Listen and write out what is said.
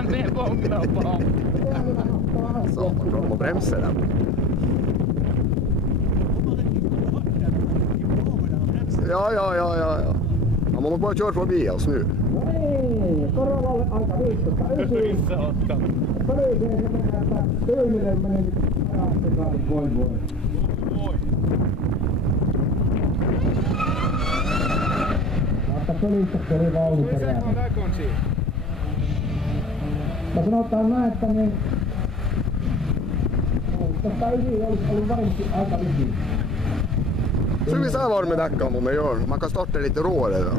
Han med vågnar på. Så, de må bremsa där. Ja. Man må bara köra förbi oss nu. Nej, Koravalle aika 15.9. Poliiseen se mennään, että tyynille menee nyt voi. Vaikka pelistäkin oli vaunu perään. Ja sanotaan näin, että niin... Tästä yli olisi ollut varmasti aika yli. Skulle vi säga var med däckan om jag gör? Man kan starta lite råare då.